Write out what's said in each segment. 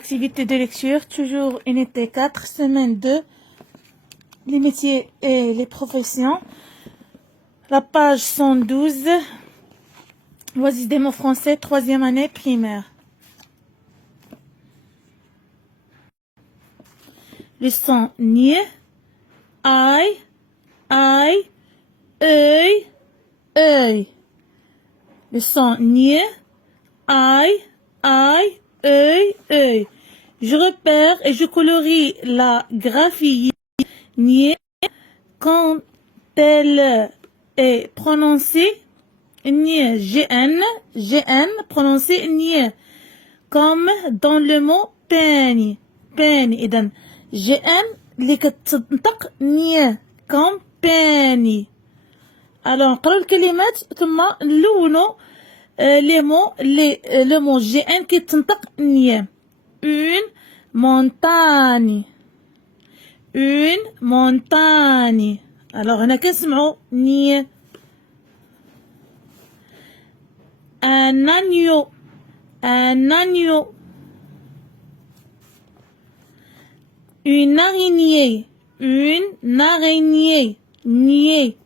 Activité de lecture, toujours unité 4, semaine 2, les métiers et les professions. La page 112, voici des mots français, 3e année primaire. Le son nie, aïe, aïe, œil, œil. Le son nie, aïe, aïe, œil, œil. Je repère et je colorie la graphie nie quand elle est prononcée nie, gn, gn, prononcée nie, comme dans le mot peigne, peigne. إذن gn اللي كتنطق nie, comme peigne. Alors نقراو الكلمات ثم نلونو les mots, le mot gn qui تنطق nie. Une montagne, une montagne. Alors هنا كنسمعوا nie. Un agneau, un agneau. Une araignée, une araignée, nier,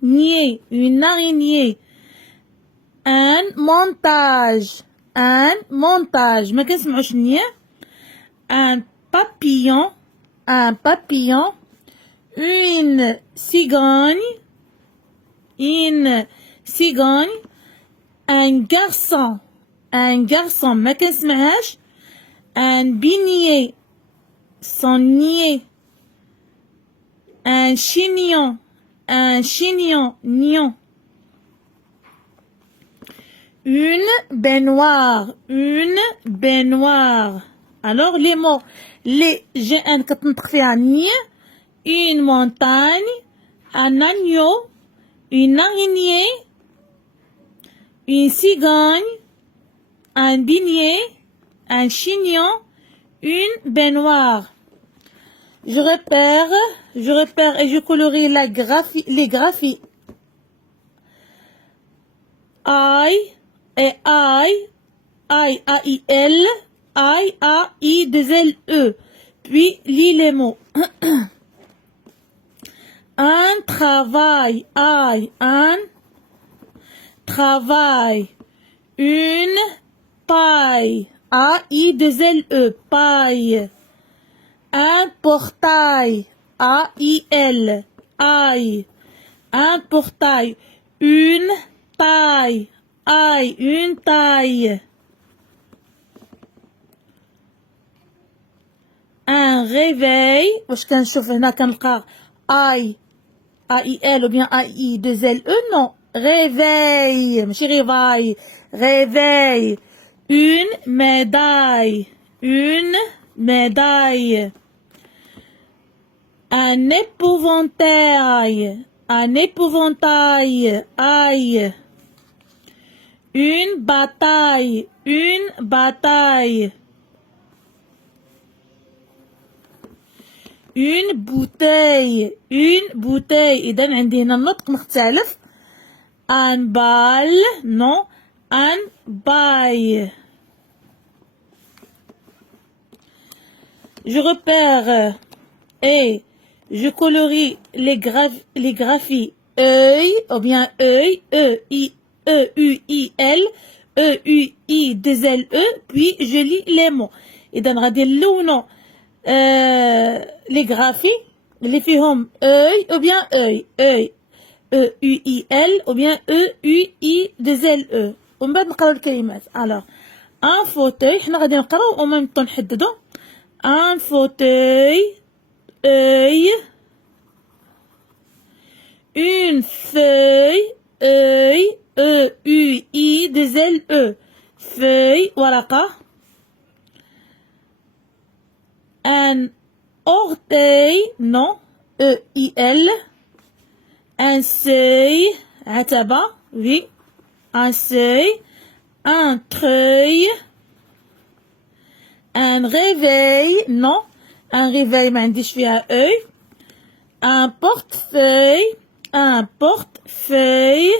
nier, une araignée. Un montage, un montage. ما كنسمعوش nier. Un papillon, un papillon. Une cigogne, une cigogne. Un garçon, un garçon. ما كنسمعهاش. Un beignet, son nier. Un chignon, un chignon, nion. Une baignoire, une baignoire. Alors les mots, les GN كتنطق فيها nier. Une montagne, un agneau, une araignée, une cigogne, un beignet, un chignon, une baignoire. Je repère et je colorie la graphie, les graphies. I et I, A-I-L, I, A-I, 2-L-E. Puis, lis les mots. Un travail, un travail. Une paille, A-I-2-L-E, paille. Un portail, A-I-L, aille. Un portail. Une taille, aille, une taille. Un réveil. واش كنشوف هنا كنلقى اي ال ou bien اي 2 ل e. Non, réveil ماشي réveil, réveil. Une médaille, une médaille. Un épouvantail, un épouvantail, aïe. Une bataille, une bataille. Une bouteille, une bouteille. إذن عندي هنا النطق مختلف. Un bal, non, un bail. Je repère et je colorie les graphies œil, ou bien œil, E-U-I-L, E-U-I-2-L-E, puis je lis les mots. إذن غادي نلونو les graphies اللي فيهم œil ou bien œil, œil, E-U-I-L ou bien E-U-I-2-L-E. ومن بعد نقراو الكلمات. Alors, un fauteuil, حنا غادي نقراو au même temps نحددو. Un fauteuil, œil. Une feuille, œil, E-U-I-2-L-E, feuille, ورقة. Un orteil, non, E-I-L. Un seuil, عتبة, oui, un seuil. Un treuil. Un réveil, non, un réveil ما عنديش فيها œil. Un portefeuille, un portefeuille.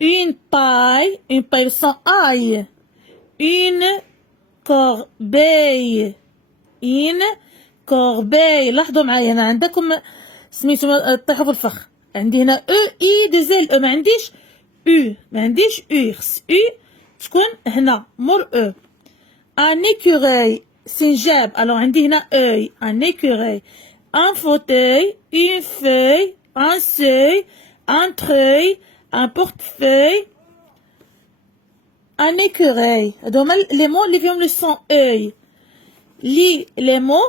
Une paille sans ail. une corbeille. une corbeille. لاحظوا معايا هنا عندكم سميتو طيحوا في الفخ. عندي هنا او اي دو زيل او، ما عنديش او، ما عنديش او، خص او تكون هنا مور او. ان écureuil سنجاب. الوغ عندي هنا اوي. ان écureuil. un fauteuil, une feuille, un seuil, un treuil, un portefeuille, un écureuil. هادو هما لي مو اللي فيهم لو سون اوي. لي لي مو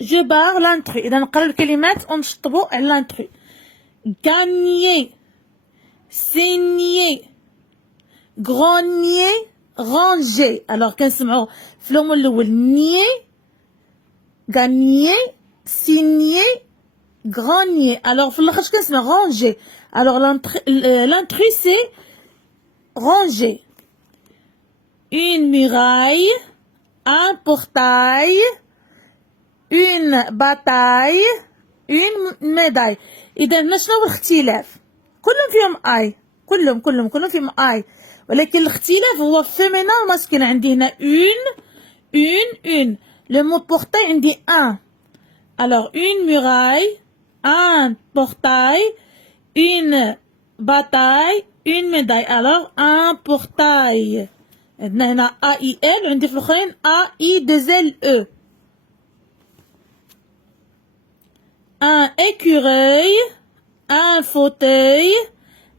جو بار لانترو. اذا نقرا الكلمات ونشطبوا على لانترو. gagner, saigner, grogner, ranger. alors كنسمعوا في اللون الاول nier, gagner, signer, grogner. alors في الاخر كنسمع ranger. alors l'intrus c'est ranger. une muraille, un portail, une bataille, une médaille. إذا هنا شنو هو الاختلاف؟ كلهم فيهم اي، كلهم فيهم اي، ولكن الاختلاف هو فيمينا وماسكين. عندي هنا une لو مو بورتاي عندي ان. alors une muraille, un portail, une bataille, une médaille. alors un portail. عندنا هنا ا اي ال، وعندي في الاخرين ا اي دو زيل او. un écureuil, un fauteuil,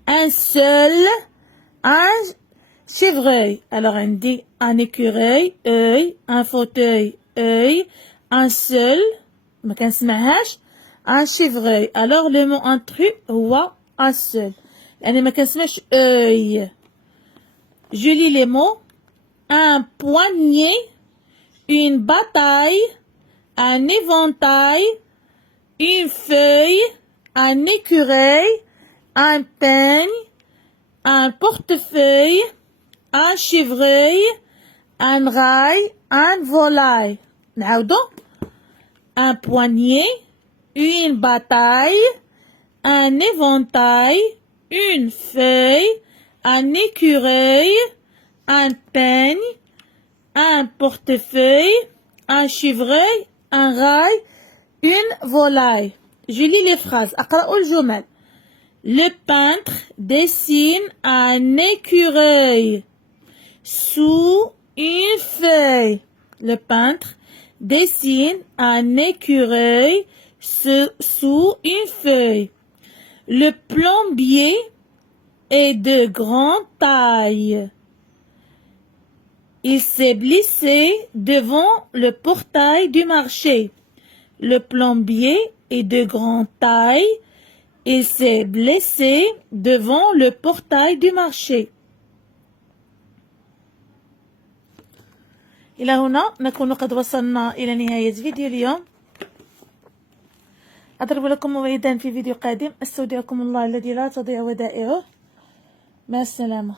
un seul, un chevreuil. alors عندي un écureuil œil, un fauteuil œil, un seul ما كنسمعهاش، un chevreuil. alors le mot intrus هو un seul يعني ما كنسمعش œil. je lis les mots. un poignet, une bataille, un éventail, une feuille, un écureuil, un peigne, un portefeuille, un chevreuil, un rail, un volaille. نعاودو. un poignet, une bataille, un éventail, une feuille, un écureuil, un peigne, un portefeuille, un chevreuil, un rail, une volaille. je lis les phrases. اقرأوا الجمل. le peintre dessine un écureuil sous une feuille. le peintre dessine un écureuil sous une feuille. le plombier est de grande taille. il s'est blessé devant le portail du marché. le plombier est de grande taille. il s'est blessé devant le portail du marché. إلى هنا نكون قد وصلنا إلى نهاية فيديو اليوم. أضرب لكم موعدا في فيديو قادم. استودعكم الله الذي لا تضيع ودائعه. مع السلامة.